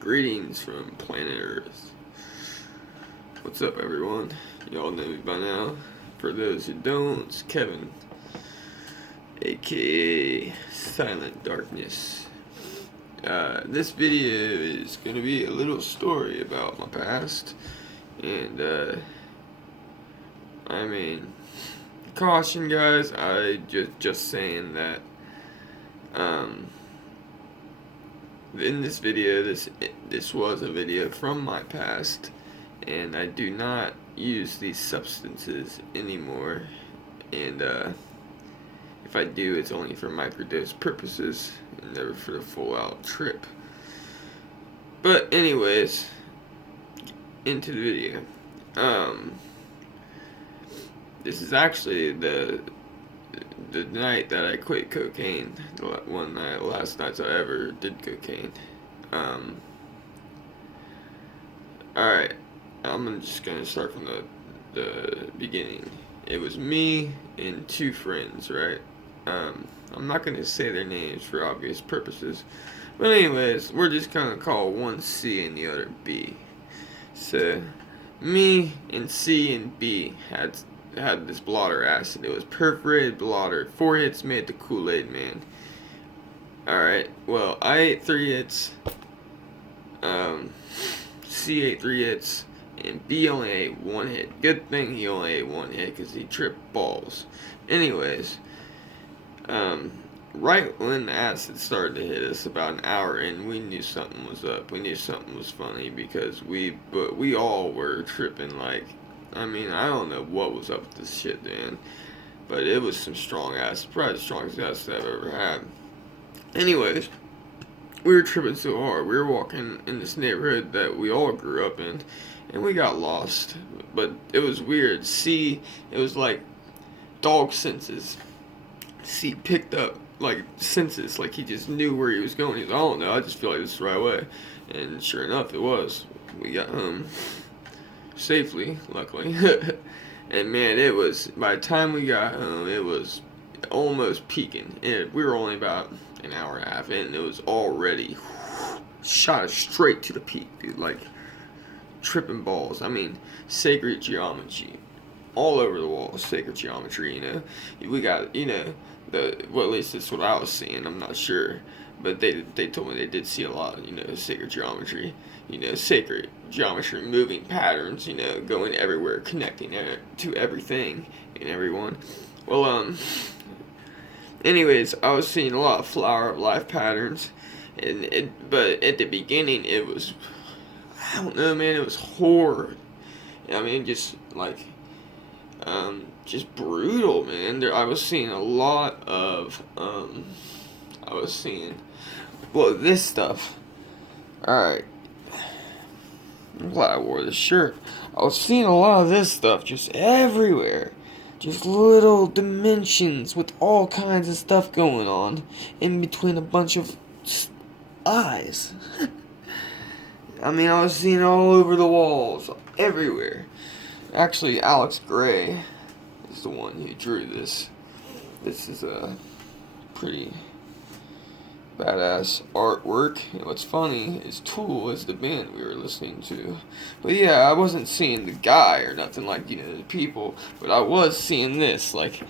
Greetings from planet Earth. What's up, everyone? Y'all know me by now. For those who don't, it's Kevin, aka Silent Darkness. This video is gonna be a little story about my past, and I mean, caution, guys. I just saying that. In this video, this was a video from my past, and I do not use these substances anymore. And if I do, it's only for microdose purposes and never for the full out trip. But anyways, into the video. This is actually the night that I quit cocaine. Last night I ever did cocaine. Alright, I'm just gonna start from the beginning. It was me and two friends, right? I'm not gonna say their names for obvious purposes. But anyways, we're just gonna call one C and the other B. So, me and C and B had this blotter acid. It was perforated blotter. 4 hits made the Kool-Aid man. Alright, well, I ate 3 hits. C ate 3 hits. And B only ate 1 hit. Good thing he only ate 1 hit because he tripped balls. Anyways, right when the acid started to hit us, about an hour in, we knew something was up. We knew something was funny because we all were tripping like, I mean, I don't know what was up with this shit, man. But it was some strong acid. Probably the strongest acid I've ever had. Anyways, we were tripping so hard. We were walking in this neighborhood that we all grew up in. And we got lost. But it was weird. C, it was like dog senses. C picked up like senses. Like he just knew where he was going. He was, I don't know. I just feel like this is the right way. And sure enough, it was. We got home safely, luckily. And man, it was, by the time we got home, it was almost peaking. And we were only about an hour and a half in, and it was already shot us straight to the peak, dude. Like tripping balls. I mean, sacred geometry all over the wall. Sacred geometry, you know. We got, you know, well, at least that's what I was seeing. I'm not sure, but they told me they did see a lot, you know, sacred geometry. You know, sacred geometry, moving patterns, you know, going everywhere, connecting to everything and everyone. Well, anyways, I was seeing a lot of flower of life patterns, but at the beginning it was, I don't know, man, it was horror. I mean, just like, just brutal, man. I was seeing a lot of, well, this stuff. Alright. I'm glad I wore this shirt. I was seeing a lot of this stuff just everywhere. Just little dimensions with all kinds of stuff going on in between a bunch of eyes. I mean, I was seeing it all over the walls, everywhere. Actually, Alex Gray is the one who drew this. This is a pretty badass artwork. And what's funny is Tool is the band we were listening to. But yeah, I wasn't seeing the guy or nothing like, you know, the people, but I was seeing this, like,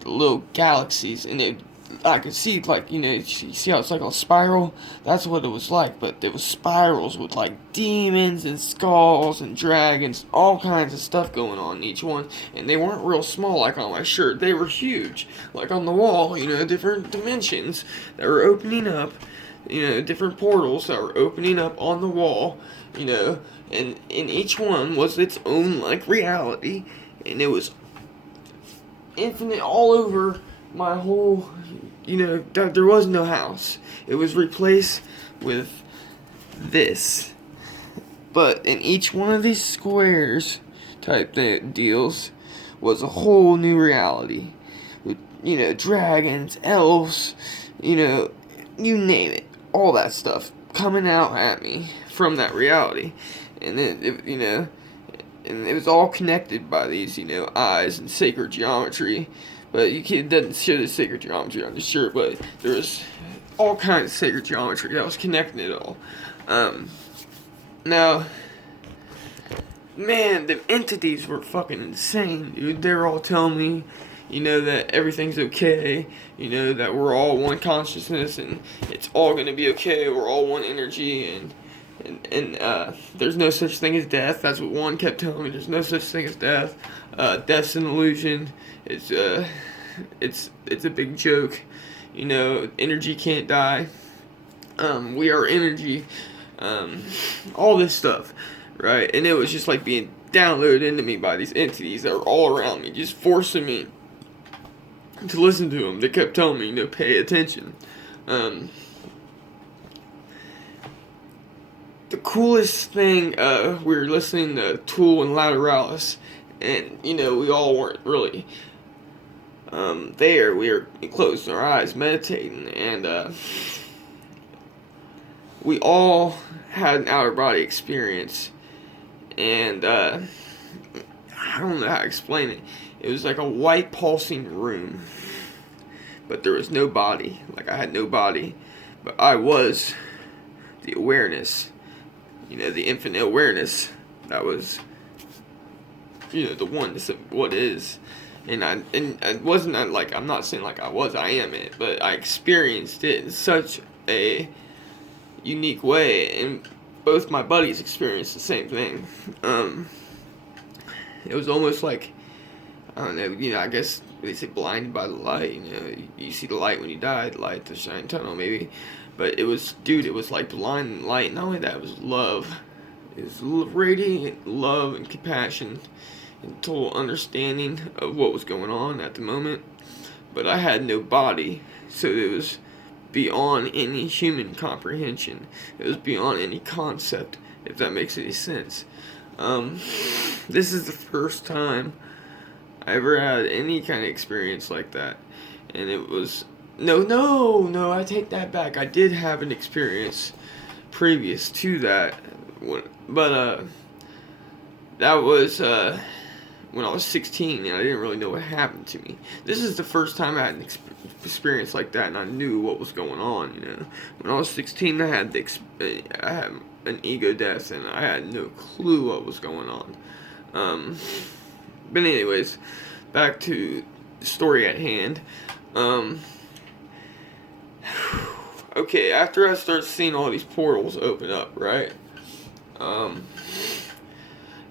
the little galaxies, and I could see, like, you know, you see how it's like a spiral? That's what it was like, but there was spirals with, like, demons and skulls and dragons, all kinds of stuff going on in each one, and they weren't real small like on my shirt, they were huge, like on the wall, you know, different dimensions that were opening up, you know, different portals that were opening up on the wall, you know, and each one was its own, like, reality, and it was infinite all over my whole, you know, there was no house. It was replaced with this. But in each one of these squares type deals was a whole new reality. With, you know, dragons, elves, you know, you name it. All that stuff coming out at me from that reality. And then, you know, and it was all connected by these, you know, eyes and sacred geometry. But it doesn't show the sacred geometry on the shirt, but there was all kinds of sacred geometry that was connecting it all. Now, man, the entities were fucking insane, dude. They were all telling me, that everything's okay, that we're all one consciousness and it's all gonna be okay. We're all one energy, and there's no such thing as death. That's what one kept telling me. There's no such thing as death. Death's an illusion. It's a big joke. Energy can't die. We are energy. All this stuff, right? And it was just like being downloaded into me by these entities that were all around me, just forcing me to listen to them. They kept telling me, pay attention. The coolest thing, we were listening to Tool and Lateralis, and, we all weren't really there. We were closing our eyes, meditating, and we all had an outer body experience, and I don't know how to explain it. It was like a white pulsing room, but there was no body. Like, I had no body, but I was the awareness, the infinite awareness that was, the oneness of what is. And it wasn't like, I'm not saying like I am it, but I experienced it in such a unique way, and both my buddies experienced the same thing. It was almost like, I don't know, I guess they say blinded by the light, you see the light when you die, the light, the shine tunnel, maybe, but it was like blind light. Not only that, it was love. It was radiant love and compassion and total understanding of what was going on at the moment, but I had no body, so it was beyond any human comprehension. It was beyond any concept, if that makes any sense. This is the first time I ever had any kind of experience like that, and it was no, I take that back. I did have an experience previous to that, but that was when I was 16, and I didn't really know what happened to me. This is the first time I had an experience like that, and I knew what was going on. When I was 16, I had an ego death, and I had no clue what was going on. But anyways, back to the story at hand. Okay, after I started seeing all these portals open up, right?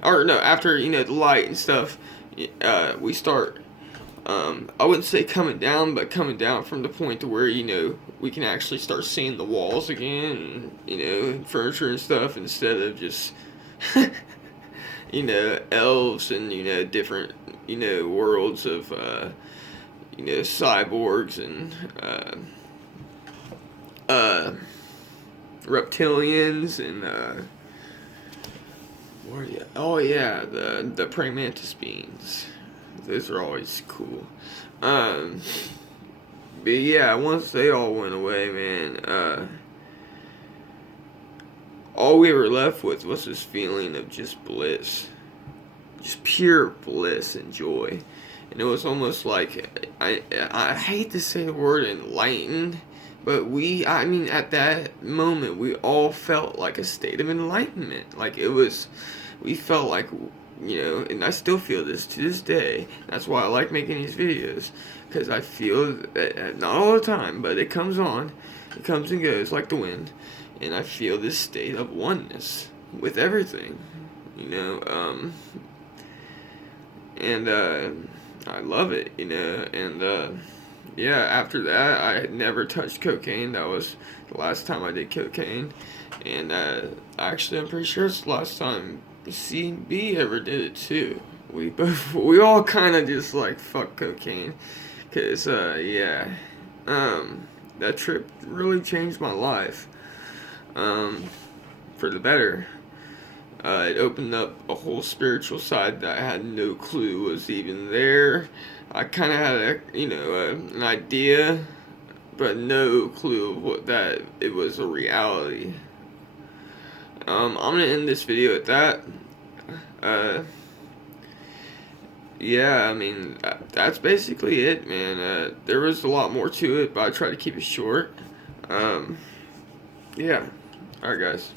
After, the light and stuff, we start, I wouldn't say coming down, but coming down from the point to where, we can actually start seeing the walls again, and, furniture and stuff, instead of just, elves and, different, worlds of, cyborgs and, reptilians and, the praying mantis beings. Those are always cool. But yeah, once they all went away, man, all we were left with was this feeling of just bliss. Just pure bliss and joy. And it was almost like, I hate to say the word enlightened, but at that moment, we all felt like a state of enlightenment. Like, we felt like, and I still feel this to this day. That's why I like making these videos. Because I feel that, not all the time, but it comes on. It comes and goes like the wind. And I feel this state of oneness with everything. And I love it, and yeah, after that, I had never touched cocaine. That was the last time I did cocaine, and actually, I'm pretty sure it's the last time CB ever did it too. We all kind of just like fuck cocaine, cause that trip really changed my life, for the better. It opened up a whole spiritual side that I had no clue was even there. I kind of had an idea, but no clue of that it was a reality. I'm gonna end this video at that. That's basically it, man. There was a lot more to it, but I tried to keep it short. Um, yeah. All right, guys.